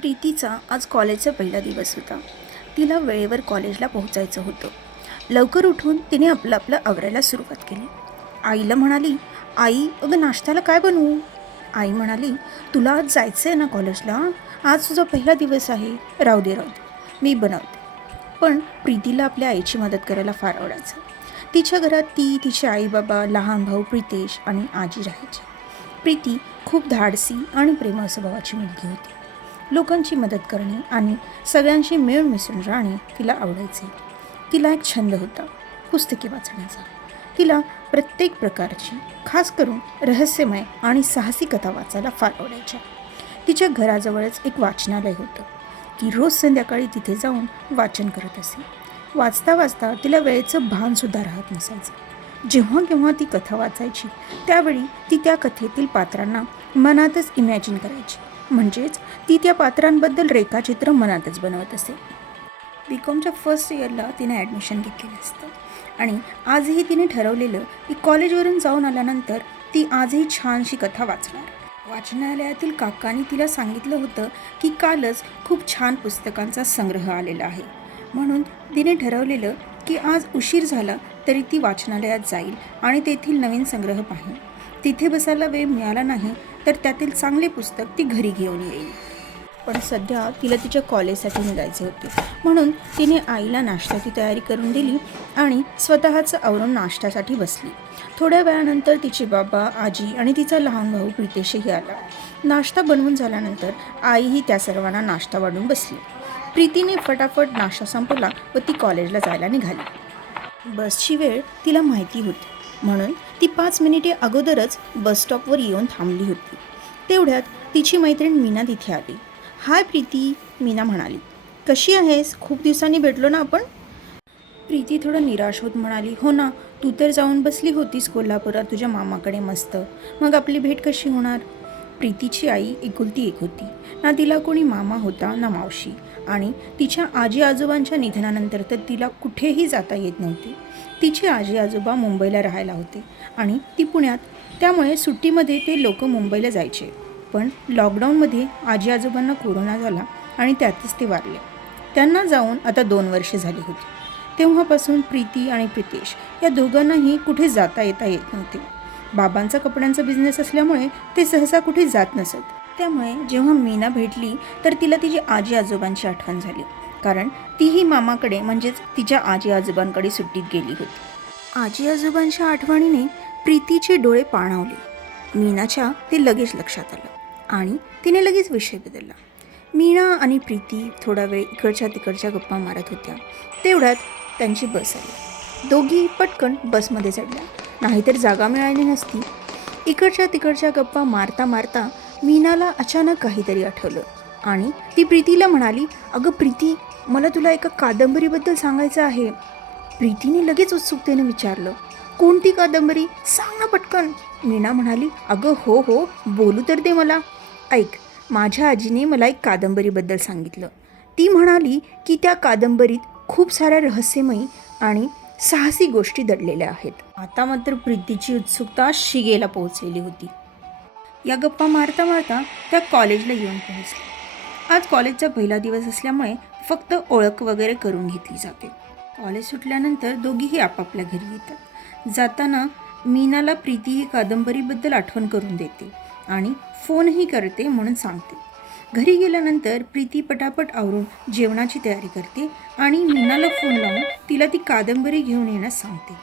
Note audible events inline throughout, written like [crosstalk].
प्रीतीचा आज कॉलेजचा पहिला दिवस होता. तिला वेळेवर कॉलेजला पोहोचायचं होतं. लवकर उठून तिने आपलं आपलं आवरायला सुरुवात केली. आईला म्हणाली आई अगं नाश्त्याला काय बनवू? आई म्हणाली तुला आज जायचं आहे ना कॉलेजला? आज तुझा पहिला दिवस आहे. राहू दे राहू दे. मी बनवते. पण प्रीतीला आपल्या आईची मदत करायला फार आवडायचं. तिच्या घरात ती तिचे आई बाबा लहान भाऊ प्रितेश आणि आजी राहायची. प्रीती खूप धाडसी आणि प्रेमळ स्वभावाची मुलगी होती. लोकांची मदत करणे आणि सगळ्यांशी मिळून मिसळून राहणे तिला आवडायचे. तिला एक छंद होता पुस्तके वाचण्याचा. तिला प्रत्येक प्रकारची खास करून रहस्यमय आणि साहसी कथा वाचायला फार आवडायच्या. तिच्या घराजवळच एक वाचनालय होतं. ती रोज संध्याकाळी तिथे जाऊन वाचन करत असे. वाचता वाचता तिला वेळेचं भानसुद्धा राहत नसायचं. जेव्हा केव्हा ती कथा वाचायची त्यावेळी ती त्या कथेतील पात्रांना मनातच इमॅजिन करायची. म्हणजेच ती त्या पात्रांबद्दल रेखाचित्र मनातच बनवत असे. बी कॉमच्या फर्स्ट इयरला तिने ॲडमिशन घेतलेलं असतं. आणि आजही तिने ठरवलेलं की कॉलेजवरून जाऊन आल्यानंतर ती आजही छानशी कथा वाचणार. वाचनालयातील काकांनी तिला सांगितलं होतं की कालच खूप छान पुस्तकांचा संग्रह आलेला आहे. म्हणून तिने ठरवलेलं की आज उशीर झाला तरी ती वाचनालयात जाईल आणि तेथील नवीन संग्रह पाहील तिथे बसायला वेळ मिळाला नाही तर त्यातील चांगले पुस्तक ती घरी घेऊन येईल. पण सध्या तिला तिच्या कॉलेजसाठी निघायचे होते. म्हणून तिने आईला नाश्त्याची तयारी करून दिली आणि स्वतःचं आवरून नाश्त्यासाठी बसली. थोड्या वेळानंतर तिचे बाबा आजी आणि तिचा लहान भाऊ प्रितेशही आला. नाश्ता बनवून झाल्यानंतर आईही त्या सर्वांना नाश्ता वाढून बसली. प्रीतीने फटाफट नाश्ता संपवला व ती कॉलेजला जायला निघाली. बसची वेळ तिला माहिती होती. म्हणून ती पाच मिनिटे अगोदरच बसस्टॉपवर येऊन थांबली होती. तेवढ्यात तिची मैत्रीण मीना तिथे आली. हाय प्रीती मीना म्हणाली. कशी आहेस? खूप दिवसांनी भेटलो ना आपण? प्रीती थोडं निराश होत म्हणाली हो ना तू तर जाऊन बसली होतीस कोल्हापुरात तुझ्या मामाकडे मस्त. मग आपली भेट कशी होणार? प्रीतीची आई एकुलती एक होती. ना तिला कोणी मामा होता ना मावशी. आणि तिच्या आजी आजोबांच्या निधनानंतर तर तिला कुठेही जाता येत नव्हते. तिचे आजी आजोबा मुंबईला राहायला होते आणि ती पुण्यात त्यामुळे सुट्टीमध्ये ते लोक मुंबईला जायचे. पण लॉकडाऊनमध्ये आजी आजोबांना कोरोना झाला आणि त्यातच ते वारले. त्यांना जाऊन आता दोन वर्षे झाली होती. तेव्हापासून प्रीती आणि प्रितेश या दोघांनाही कुठे जाता येता येत नव्हते. बाबांचा कपड्यांचा बिझनेस असल्यामुळे ते सहसा कुठे जात नसत. त्यामुळे जेव्हा मीना भेटली तर तिला तिची आजी आजोबांची आठवण झाली. कारण तीही मामाकडे म्हणजेच तिच्या आजी आजोबांकडे सुट्टीत गेली होती. आजी आजोबांच्या आठवणीने प्रीतीचे डोळे पाणावले. मीनाच्या ते लगेच लक्षात आलं आणि तिने लगेच विषय बदलला. मीना आणि प्रीती थोडा वेळ इकडच्या तिकडच्या गप्पा मारत होत्या. तेवढ्यात त्यांची बस आली. दोघी पटकन बसमध्ये चढल्या. नाहीतर जागा मिळाली नसती. इकडच्या तिकडच्या गप्पा मारता मारता मीनाला अचानक काहीतरी आठवलं. आणि ती प्रीतीला म्हणाली अगं प्रीती मला तुला एका कादंबरीबद्दल सांगायचं आहे. प्रीतीने लगेच उत्सुकतेने विचारलं कोणती कादंबरी? सांग ना पटकन. मीना म्हणाली अगं हो हो बोलू तर दे मला. ऐक माझ्या आजीने मला एक कादंबरीबद्दल सांगितलं. ती म्हणाली की त्या कादंबरीत खूप साऱ्या रहस्यमयी आणि साहसी गोष्टी दडलेल्या आहेत. आता मात्र प्रीतीची उत्सुकता शिगेला पोहोचलेली होती. या गप्पा मारता मारता त्या कॉलेजला येऊन पोहोचल्या आज कॉलेजचा पहिला दिवस असल्यामुळे फक्त ओळख वगैरे करून घेतली जाते. कॉलेज सुटल्यानंतर दोघीही आपापल्या घरी येतात. जाताना मीनाला प्रीती ही कादंबरीबद्दल आठवण करून देते आणि फोनही करते म्हणून सांगते. घरी गेल्यानंतर प्रीती पटापट आवरून जेवणाची तयारी करते आणि मीनाला फोन लावून तिला ती कादंबरी घेऊन येण्यास सांगते.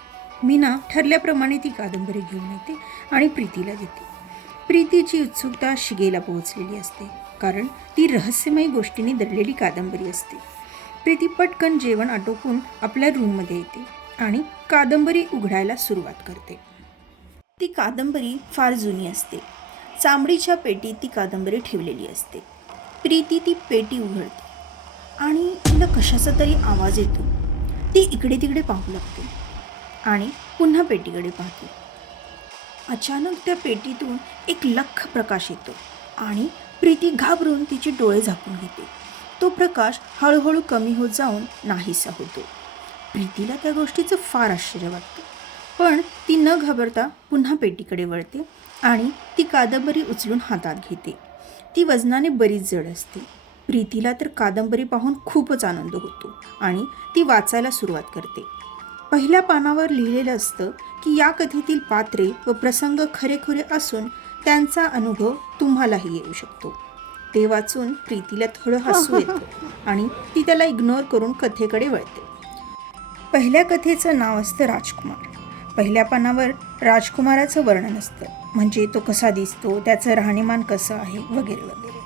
मीना ठरल्याप्रमाणे ती कादंबरी घेऊन येते आणि प्रीतीला देते. प्रीतीची उत्सुकता शिगेला पोहोचलेली असते. कारण ती रहस्यमय गोष्टींनी दडलेली कादंबरी असते. प्रीती पटकन जेवण आटोपून आपल्या रूममध्ये येते आणि कादंबरी उघडायला सुरुवात करते. ती कादंबरी फार जुनी असते. चांबडीच्या पेटीत ती कादंबरी ठेवलेली असते. प्रीती ती पेटी उघडते आणि तिला कशाचा तरी आवाज येतो. ती इकडे तिकडे पाहू लागते आणि पुन्हा पेटीकडे पाहते. अचानक त्या पेटीतून एक लख प्रकाश येतो आणि प्रीती घाबरून तिचे डोळे झाकून घेते. तो प्रकाश हळूहळू कमी होत जाऊन नाहीसा होतो. प्रीतीला त्या गोष्टीचं फार आश्चर्य वाटतं. पण ती न घाबरता पुन्हा पेटीकडे वळते आणि ती कादंबरी उचलून हातात घेते. ती वजनाने बरीच जड असते. प्रीतीला तर कादंबरी पाहून खूपच आनंद होतो आणि ती वाचायला सुरुवात करते. पहिल्या पानावर लिहिलेलं असतं की या कथेतील पात्रे व प्रसंग खरेखुरे असून त्यांचा अनुभव तुम्हालाही येऊ शकतो. ते वाचून प्रीतीला थोडं हसू येतं [laughs] आणि ती त्याला इग्नोर करून कथेकडे वळते. पहिल्या कथेचं नाव असतं राजकुमार. पहिल्या पानावर राजकुमाराचं वर्णन असतं. म्हणजे तो कसा दिसतो त्याचं राहणीमान कसं आहे वगैरे वगैरे.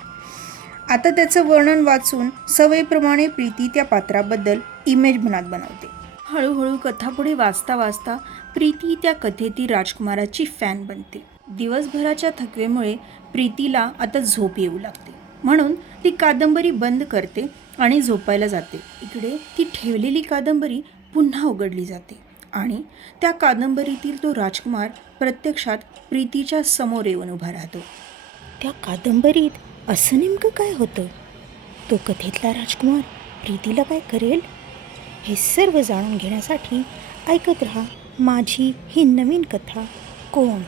आता त्याचं वर्णन वाचून सवयीप्रमाणे प्रीती त्या पात्राबद्दल इमेज मनात बनवते. हळूहळू कथा पुढे वाचता वाचता प्रीती त्या कथेतील राजकुमाराची फॅन बनते. दिवसभराच्या थकवेमुळे प्रीतीला आता झोप येऊ लागते. म्हणून ती कादंबरी बंद करते आणि झोपायला जाते. इकडे ती ठेवलेली कादंबरी पुन्हा उघडली जाते आणि त्या कादंबरीतील तो राजकुमार प्रत्यक्षात प्रीतीच्या समोर येऊन उभा राहतो. त्या कादंबरीत असं नेमकं काय होतं? तो कथेतला राजकुमार प्रीतीला काय करेल? हे सर्व जाणून घेण्यासाठी ऐकत रहा माझी ही नवीन कथा कोण?